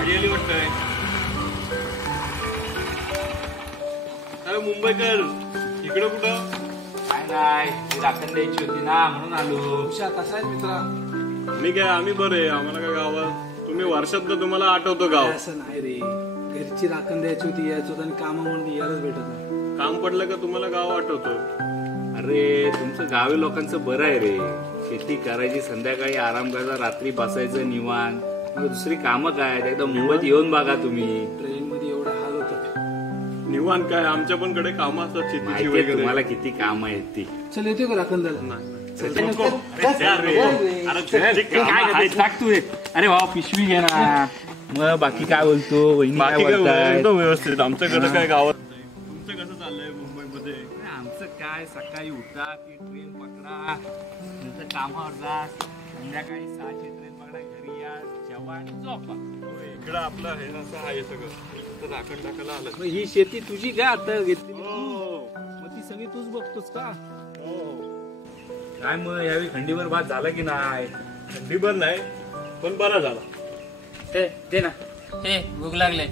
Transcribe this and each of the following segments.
गाडी आली वाटतंय. अरे मुंबईकर इकडं कुठं? काय नाही राखण द्यायची होती ना म्हणून आलो. कसा आहे मित्रा? मी काय आम्ही बरे. आम्हाला काय गावात तुम्ही वर्षातलं तुम्हाला आठवतं गाव? असं नाही रे, घरची राखण द्यायची होती यायचं होतं आणि कामामुळे यायलाच भेटत नाही. काम पडलं का तुम्हाला गाव आठवतं? अरे तुमचं गावी लोकांचं बरं आहे रे. शेती करायची, संध्याकाळी आराम करायचा, रात्री बसायचं निवांत. मग दुसरी कामं काय? एकदा मुंबईत येऊन बघा तुम्ही. ट्रेन मध्ये एवढा हाल होत. निवांत काय, आमच्या पण कडे कामं असतात शेतीची माहिती वगैरे. तुम्हाला किती काम आहेत ती. चल येते का राखण द्यायला? टाक तू. अरे भाऊ पिशवी घे ना. मग बाकी काय बोलतो? वहिनी काय बाकी काय बोलतायत? एकदम व्यवस्थित. आमच्याकडे काय गावात तुमचं कसं चाललंय मुंबईमध्ये? आमचं काय, सकाळी उठा ती ट्रेन पकडा, नंतर कामावर जा, संध्याकाळी 6ची ट्रेन पकडा, घरी या, जेवा आणि झोपा. इकडं आपलं हे असं आहे सगळं. तर राखण टाकायला आलं. मग ही शेती तुझी का आता घेतली? हो. मग ती सगळी तूच बघतोस का? काय मग यावेळी खंडीवर भात झाला की नाही? थंडीभर नाही पण बरा झाला. हे दे ना. हे भूक लागले.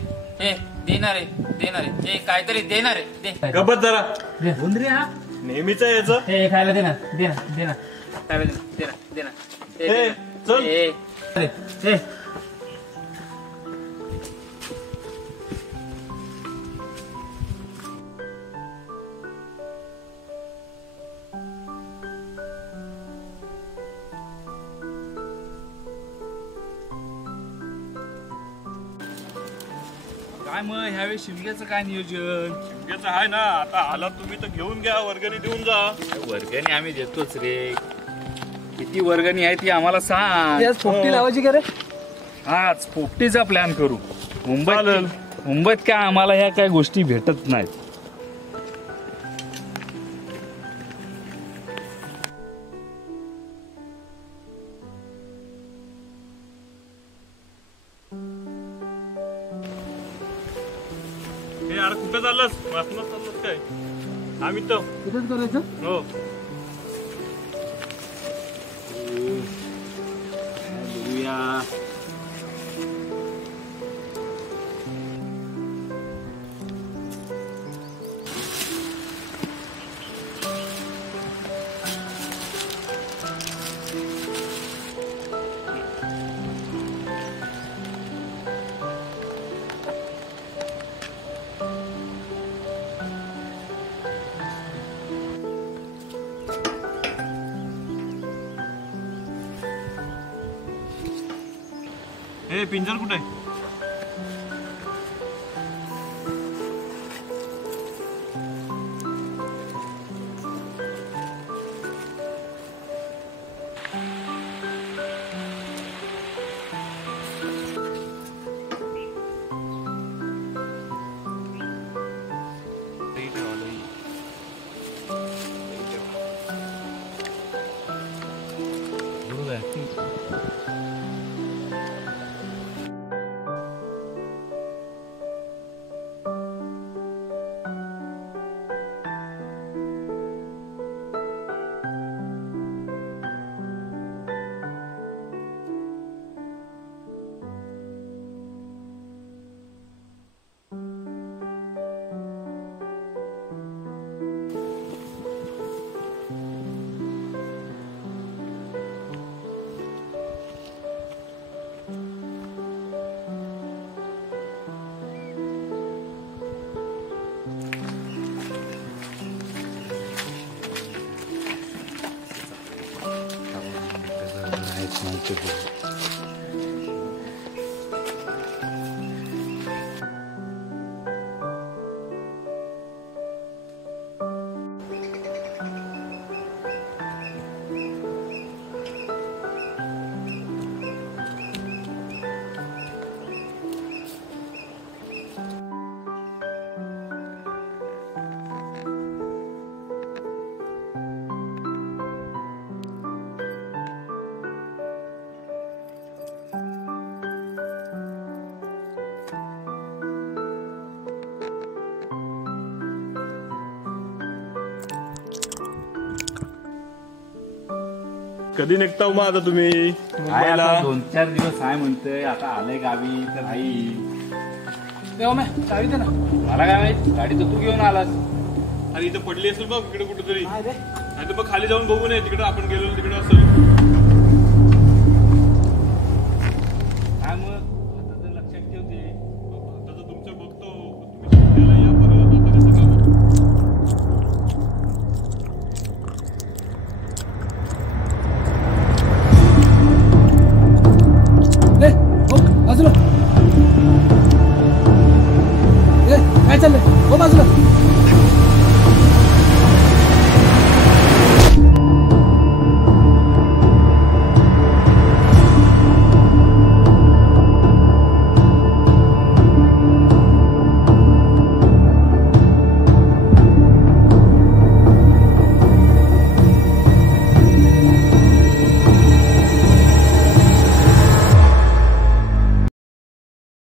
हे देणार आहे हे काहीतरी देणार आहे. दे गबत जरा हा नेहमीच याचं. हे खायला दे ना. खायला दे ना. हे चल. हे काय मग ह्यावेळी शिमग्याचं काय नियोजन? शिमग्याचं आहे ना. आता आला तुम्ही तर घेऊन घ्या, वर्गणी देऊन जा. वर्गणी आम्ही देतोच रे. किती वर्गणी आहे ती आम्हाला सांग. आज पोपटी लावायची का रे? आज पोपटीचा प्लॅन करू. मुंबईत काय आम्हाला ह्या काय गोष्टी भेटत नाहीत. हे यार कुठं चाललंस? वाचनात चाललंस काय? आम्ही तर कुठेच करायचं? हो. बघूया. हे पिंजर कुठे आहे? कधी निघता हो मग आता तुम्ही काय मुंबईला? आता 2-4 दिवस आहे म्हणतोय, आता आलंय गावी तर आई चावी दे ना. मला काय माहित, गाडी तर तू घेऊन आलास. अरे इथं पडली असेल बघ इकडे कुठेतरी, काय रे? नाही तर मग खाली जाऊन बघू नये तिकडे आपण गेलो तिकडे असेल. काय मग आता तर लक्षात ठेवते. आता तर तुमचं बघतो, तुम्ही सुट्ट्याला या परत, आता कसं काम? ए, हो बाजूला. ए, काय चाललंय हो बाजूला.